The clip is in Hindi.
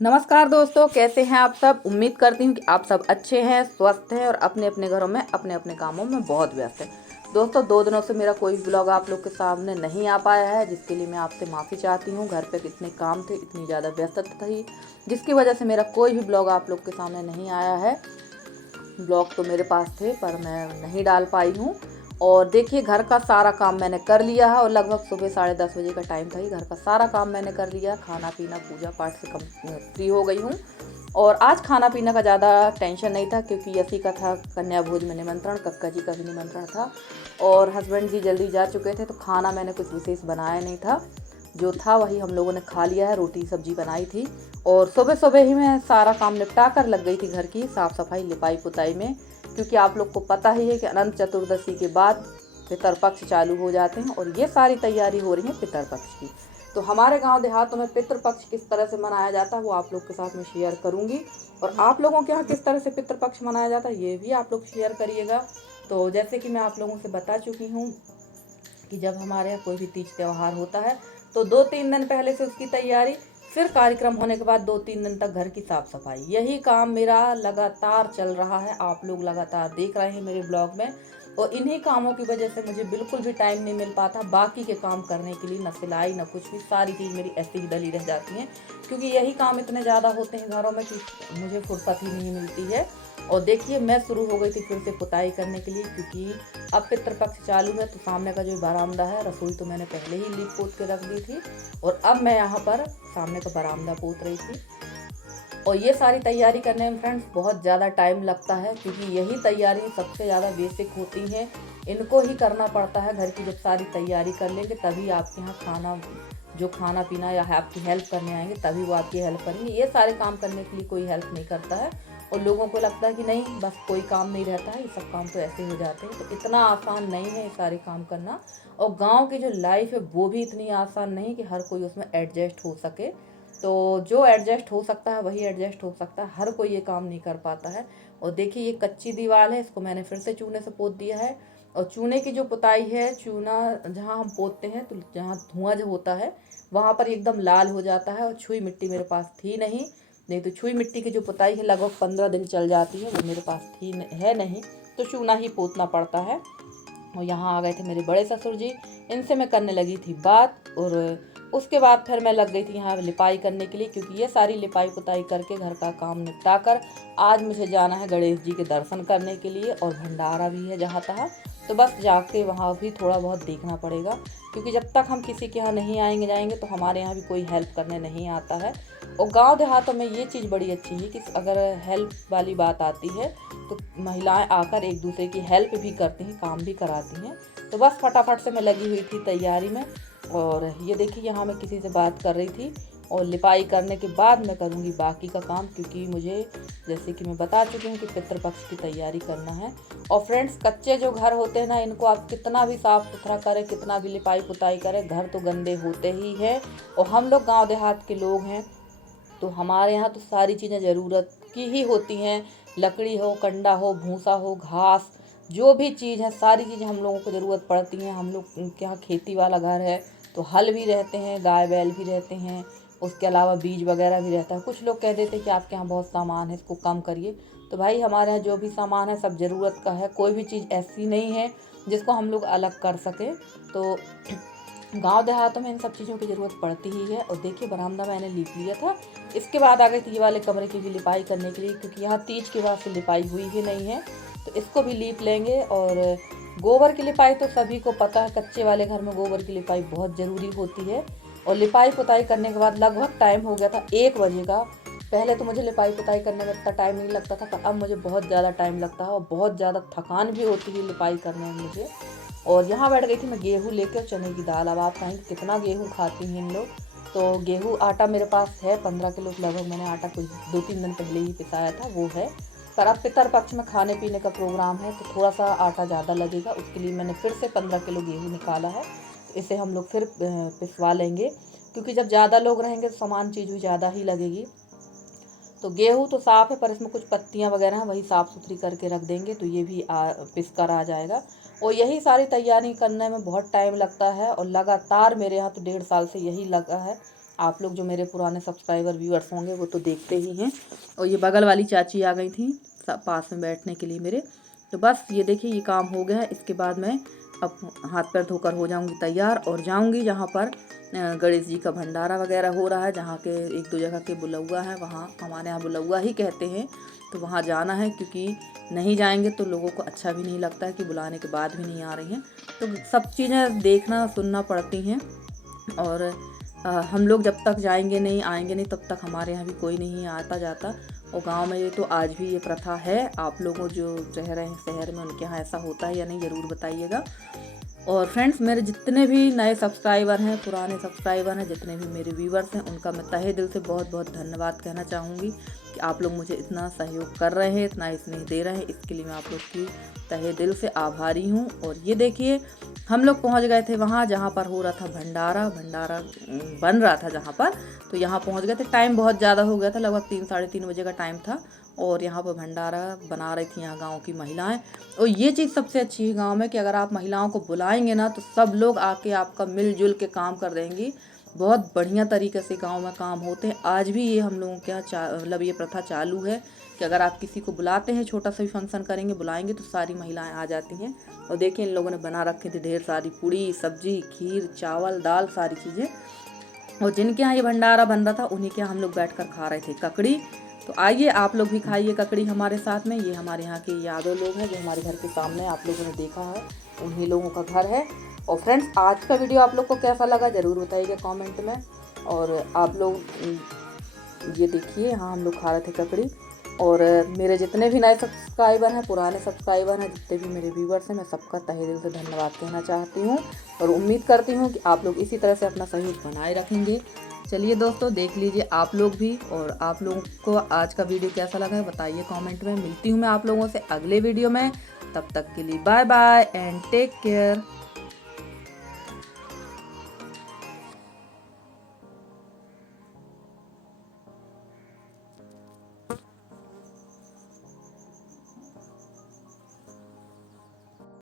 नमस्कार दोस्तों, कैसे हैं आप सब। उम्मीद करती हूँ कि आप सब अच्छे हैं, स्वस्थ हैं और अपने अपने घरों में अपने अपने कामों में बहुत व्यस्त हैं। दोस्तों, 2 दिनों से मेरा कोई ब्लॉग आप लोग के सामने नहीं आ पाया है, जिसके लिए मैं आपसे माफ़ी चाहती हूँ। घर पे इतने काम थे, इतनी ज़्यादा व्यस्तता थी, जिसकी वजह से मेरा कोई भी ब्लॉग आप लोग के सामने नहीं आया है। ब्लॉग तो मेरे पास थे पर मैं नहीं डाल पाई हूँ। और देखिए, घर का सारा काम मैंने कर लिया है और लगभग सुबह 10:30 बजे का टाइम था। घर का सारा काम मैंने कर लिया, खाना पीना पूजा पाठ से कम फ्री हो गई हूँ। और आज खाना पीना का ज़्यादा टेंशन नहीं था, क्योंकि यसी का था कन्या भोज में निमंत्रण, कक्का जी का भी निमंत्रण था और हस्बैंड जी जल्दी जा चुके थे, तो खाना मैंने कुछ विशेष बनाया नहीं था। जो था वही हम लोगों ने खा लिया है, रोटी सब्जी बनाई थी। और सुबह सुबह ही मैं सारा काम निपटा कर लग गई थी घर की साफ़ सफाई लिपाई पुताई में, क्योंकि आप लोग को पता ही है कि अनंत चतुर्दशी के बाद पितरपक्ष चालू हो जाते हैं और ये सारी तैयारी हो रही है पितरपक्ष की। तो हमारे गांव देहातों में पितृपक्ष किस तरह से मनाया जाता है वो आप लोग के साथ में शेयर करूंगी। और आप लोगों के यहाँ किस तरह से पितृपक्ष मनाया जाता है ये भी आप लोग शेयर करिएगा। तो जैसे कि मैं आप लोगों से बता चुकी हूँ कि जब हमारे यहाँ कोई भी तीज त्यौहार होता है तो 2-3 दिन पहले से उसकी तैयारी, फिर कार्यक्रम होने के बाद 2-3 दिन तक घर की साफ सफाई, यही काम मेरा लगातार चल रहा है। आप लोग लगातार देख रहे हैं मेरे ब्लॉग में। और इन्हीं कामों की वजह से मुझे बिल्कुल भी टाइम नहीं मिल पाता बाकी के काम करने के लिए, न सिलाई न कुछ भी, सारी चीज़ मेरी ऐसी ही डली रह जाती हैं, क्योंकि यही काम इतने ज़्यादा होते हैं घरों में कि मुझे फुर्सत ही नहीं मिलती है। और देखिए, मैं शुरू हो गई थी फिर से पुताई करने के लिए, क्योंकि अब पितृपक्ष चालू है। तो सामने का जो बरामदा है, रसोई तो मैंने पहले ही लीप पोत के रख दी थी और अब मैं यहाँ पर सामने का बरामदा पोत रही थी। और ये सारी तैयारी करने में फ्रेंड्स बहुत ज़्यादा टाइम लगता है, क्योंकि यही तैयारी सबसे ज़्यादा बेसिक होती हैं। इनको ही करना पड़ता है। घर की जब सारी तैयारी कर लेंगे तभी आपके यहाँ खाना, जो खाना पीना या आपकी हेल्प करने आएंगे तभी वो आपकी हेल्प करेंगे। ये सारे काम करने के लिए कोई हेल्प नहीं करता है और लोगों को लगता है कि नहीं, बस कोई काम नहीं रहता है, ये सब काम तो ऐसे हो जाते हैं। तो इतना आसान नहीं है ये सारे काम करना। और गाँव की जो लाइफ है वो भी इतनी आसान नहीं कि हर कोई उसमें एडजस्ट हो सके। तो जो एडजस्ट हो सकता है वही एडजस्ट हो सकता है, हर कोई ये काम नहीं कर पाता है। और देखिए, ये कच्ची दीवार है, इसको मैंने फिर से चूने से पोत दिया है। और चूने की जो पुताई है, चूना जहाँ हम पोतते हैं तो जहाँ धुआं जो होता है वहाँ पर एकदम लाल हो जाता है। और छुई मिट्टी मेरे पास थी नहीं तो छुई मिट्टी की जो पुताई है लगभग 15 दिन चल जाती है, वो मेरे पास थी है नहीं, तो चूना ही पोतना पड़ता है। और यहाँ आ गए थे मेरे बड़े ससुर जी, इनसे मैं करने लगी थी बात। और उसके बाद फिर मैं लग गई थी यहाँ लिपाई करने के लिए, क्योंकि ये सारी लिपाई पुताई करके घर का काम निपटा कर आज मुझे जाना है गणेश जी के दर्शन करने के लिए। और भंडारा भी है जहाँ तहाँ, तो बस जाके वहाँ भी थोड़ा बहुत देखना पड़ेगा, क्योंकि जब तक हम किसी के यहाँ नहीं आएंगे जाएंगे तो हमारे यहाँ भी कोई हेल्प करने नहीं आता है। और गांव देहातों में ये चीज़ बड़ी अच्छी है कि अगर हेल्प वाली बात आती है तो महिलाएं आकर एक दूसरे की हेल्प भी करती हैं, काम भी कराती हैं। तो बस फटाफट से मैं लगी हुई थी तैयारी में। और ये देखिए, यहाँ मैं किसी से बात कर रही थी और लिपाई करने के बाद मैं करूँगी बाकी का काम, क्योंकि मुझे जैसे कि मैं बता चुकी हूँ कि पितृपक्ष की तैयारी करना है। और फ्रेंड्स, कच्चे जो घर होते हैं ना, इनको आप कितना भी साफ़ सुथरा करें, कितना भी लिपाई पुताई करें, घर तो गंदे होते ही हैं। और हम लोग गाँव देहात के लोग हैं, तो हमारे यहाँ तो सारी चीज़ें ज़रूरत की ही होती हैं। लकड़ी हो, कंडा हो, भूसा हो, घास, जो भी चीज़ है सारी चीज़ें हम लोगों को ज़रूरत पड़ती हैं। हम लोग के यहाँ खेती वाला घर है, तो हल भी रहते हैं, गाय बैल भी रहते हैं, उसके अलावा बीज वगैरह भी रहता है। कुछ लोग कह देते हैं कि आपके यहाँ बहुत सामान है, इसको कम करिए। तो भाई, हमारे यहाँ जो भी सामान है सब ज़रूरत का है, कोई भी चीज़ ऐसी नहीं है जिसको हम लोग अलग कर सकें। तो गांव देहातों में इन सब चीज़ों की ज़रूरत पड़ती ही है। और देखिए, बरामदा मैंने लीप लिया था। इसके बाद आ गई थी ये वाले कमरे की भी लिपाई करने के लिए, क्योंकि यहाँ तीज के बाद से लिपाई हुई ही नहीं है, तो इसको भी लीप लेंगे। और गोबर की लिपाई तो सभी को पता है, कच्चे वाले घर में गोबर की लिपाई बहुत ज़रूरी होती है। और लिपाई पुताई करने के बाद लगभग टाइम हो गया था 1 बजे का। पहले तो मुझे लिपाई पुताई करने में इतना टाइम नहीं लगता था, पर अब मुझे बहुत ज़्यादा टाइम लगता है और बहुत ज़्यादा थकान भी होती है लिपाई करने में मुझे। और यहाँ बैठ गई थी मैं गेहूँ लेकर, चने की दाल। अब आप कहेंगे कितना गेहूँ खाती हैं इन लोग। तो गेहूँ आटा मेरे पास है 15 किलो लगभग, मैंने आटा कुछ 2-3 दिन पहले ही पिसाया था, वो है। पर अब पितरपक्ष में खाने पीने का प्रोग्राम है तो थोड़ा सा आटा ज़्यादा लगेगा, उसके लिए मैंने फिर से 15 किलो गेहूँ निकाला है। तो इसे हम लोग फिर पिसवा लेंगे, क्योंकि जब ज़्यादा लोग रहेंगे तो सामान चीज़ भी ज़्यादा ही लगेगी। तो गेहूँ तो साफ़ है, पर इसमें कुछ पत्तियाँ वगैरह हैं, वही साफ़ सुथरी करके रख देंगे तो ये भी पिस कर आ जाएगा। और यही सारी तैयारी करने में बहुत टाइम लगता है और लगातार मेरे यहाँ तो 1.5 साल से यही लगा है आप लोग जो मेरे पुराने सब्सक्राइबर व्यूअर्स होंगे वो तो देखते ही हैं। और ये बगल वाली चाची आ गई थी पास में बैठने के लिए मेरे। तो बस ये देखिए ये काम हो गया है। इसके बाद मैं अब हाथ पैर धोकर हो जाऊंगी तैयार और जाऊंगी जहाँ पर गणेश जी का भंडारा वगैरह हो रहा है, जहाँ के 1-2 जगह के बुलौआ है, वहाँ हमारे यहाँ बुलौआ ही कहते हैं। तो वहाँ जाना है, क्योंकि नहीं जाएंगे तो लोगों को अच्छा भी नहीं लगता है कि बुलाने के बाद भी नहीं आ रही हैं। तो सब चीज़ें देखना सुनना पड़ती हैं। और हम लोग जब तक जाएंगे नहीं आएंगे नहीं तब तक हमारे यहाँ भी कोई नहीं आता जाता। और गांव में ये तो आज भी ये प्रथा है। आप लोगों जो रह रहे हैं शहर में उनके यहाँ ऐसा होता है या नहीं, ज़रूर बताइएगा। और फ्रेंड्स, मेरे जितने भी नए सब्सक्राइबर हैं, पुराने सब्सक्राइबर हैं, जितने भी मेरे व्यूवर्स हैं, उनका मैं तहे दिल से बहुत बहुत धन्यवाद कहना चाहूँगी कि आप लोग मुझे इतना सहयोग कर रहे हैं, इतना स्नेह दे रहे हैं। इसके लिए मैं आप लोग की तहे दिल से आभारी हूँ। और ये देखिए हम लोग पहुँच गए थे वहाँ जहाँ पर हो रहा था भंडारा बन रहा था जहाँ पर। तो यहाँ पहुँच गए थे। टाइम बहुत ज़्यादा हो गया था, लगभग 3-3:30 बजे का टाइम था। और यहाँ पर भंडारा बना रही थी यहाँ गांव की महिलाएं। और ये चीज़ सबसे अच्छी है गांव में कि अगर आप महिलाओं को बुलाएंगे ना तो सब लोग आके आपका मिलजुल के काम कर देंगी। बहुत बढ़िया तरीके से गांव में काम होते हैं। आज भी ये हम लोगों के यहाँ मतलब ये प्रथा चालू है कि अगर आप किसी को बुलाते हैं, छोटा सा भी फंक्शन करेंगे, बुलाएंगे तो सारी महिलाएं आ जाती हैं। और देखिए इन लोगों ने बना रखे थे ढेर सारी पूड़ी सब्जी खीर चावल दाल सारी चीज़ें। और जिनके यहाँ ये भंडारा बन रहा था उन्हीं के यहाँ हम लोग बैठकर खा रहे थे ककड़ी। तो आइए आप लोग भी खाइए ककड़ी हमारे साथ में। ये हमारे यहाँ के यादव लोग हैं जो हमारे घर के सामने आप लोगों ने देखा है, उन्हीं लोगों का घर है। और फ्रेंड्स, आज का वीडियो आप लोग को कैसा लगा ज़रूर बताइएगा कमेंट में। और आप लोग ये देखिए यहाँ हम लोग खा रहे थे ककड़ी। और मेरे जितने भी नए सब्सक्राइबर हैं, पुराने सब्सक्राइबर हैं, जितने भी मेरे व्यूवर्स हैं, मैं सबका तहे दिल से धन्यवाद कहना चाहती हूँ। और उम्मीद करती हूँ कि आप लोग इसी तरह से अपना सहयोग बनाए रखेंगे। चलिए दोस्तों, देख लीजिए आप लोग भी। और आप लोगों को आज का वीडियो कैसा लगा है बताइए कमेंट में। मिलती हूँ मैं आप लोगों से अगले वीडियो में। तब तक के लिए bye bye and take care.